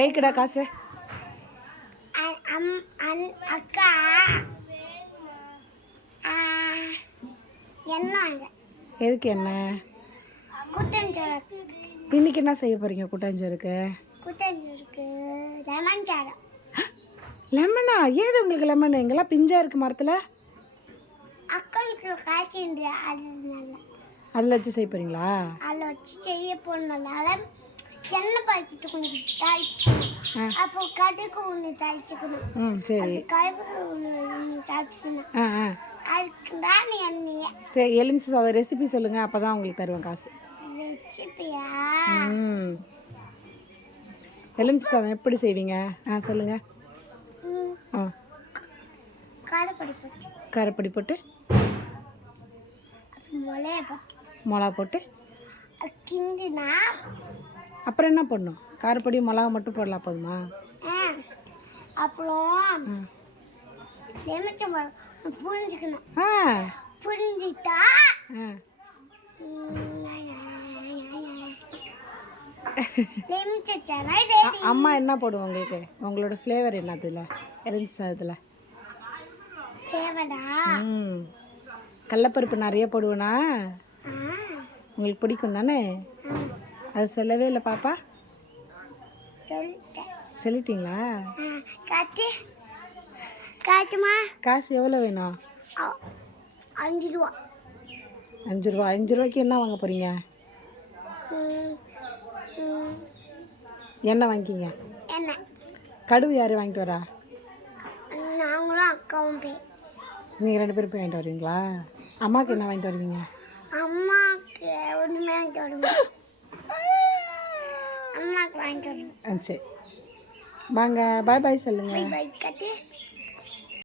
ஏய்க்குடா காசு? அக்கா. என்ன எதுக்கு என்ன இன்னைக்கு என்ன செய்ய போறீங்க கூட்டாஞ்சோருக்கு கூட்டஞ்சோறுக்கு லெமன் சாதம். லெமனா ஏது உங்களுக்கு லெமன் எங்கெல்லாம் பிஞ்சா இருக்கு மரத்தில்? அக்களுக்கு காய்ச்சி அதனால அதில் வச்சு செய்ய போறீங்களா? அதில் வச்சு செய்ய போனதுனால எண்ணெய் பாய்ச்சிட்டு கொஞ்சம் தாளிச்சுக்கணும். அப்போ கடுகு ஒன்று தாளிச்சுக்கணும். சரி. கடுகு ஒன்று தாளிச்சுக்கணும். ஆ ஆ. அதுக்கு தான் எண்ணெயை சரி எலுமிச்சை சாதம் ரெசிபி சொல்லுங்க அப்போ தான் உங்களுக்கு தருவேன் காசு. ரெசிப்பியா ம். எலுமிச்சை சாதம் எப்படி செய்வீங்க? ஆ சொல்லுங்க. ஆ. காரப்பொடி போட்டு. காரப்பொடி போட்டு. முளைய போட்டு. மிளகா போட்டு. கிண்டினா அப்புறம் என்ன பண்ணணும் காரப்பொடி மிளகா மட்டும் போடலாம் போதுமா? அப்புறம் ம். எலுமிச்சம்பழம் புரிஞ்சுக்கணும். ஆ. புரிஞ்சுட்டா? அம்மா என்ன போடுவோம் உங்களுக்கு? உங்களோட ஃப்ளேவர் என்ன அதில்? எலுமிச்சை சாதத்தில் ம். கடலப்பருப்பு நிறைய போடுவேனா உங்களுக்கு பிடிக்கும் தானே அது சொல்லவே இல்லை பாப்பா. சொல்லிட்டீங்களா? காசு. எவ்வளோ வேணும்? அஞ்சு ரூபா. அஞ்சு ரூபா. அஞ்சு ரூபாய்க்கு என்ன வாங்க போகிறீங்க என்ன வாங்கிக்கிங்க. என்ன கடுவு யார் வாங்கிட்டு வரா? நாங்களும் அக்காவும் போய். நீங்கள் ரெண்டு பேரும் போய் வாங்கிட்டு வருவீங்களா? அம்மாவுக்கு என்ன வாங்கிட்டு வருவீங்க? அம்மாவுக்கு ஒன்றுமே வாங்கிட்டு வருவோம் அம்மாவுக்கு ஆ சரி. வாங்க பாய் பாய் சொல்லுங்கள்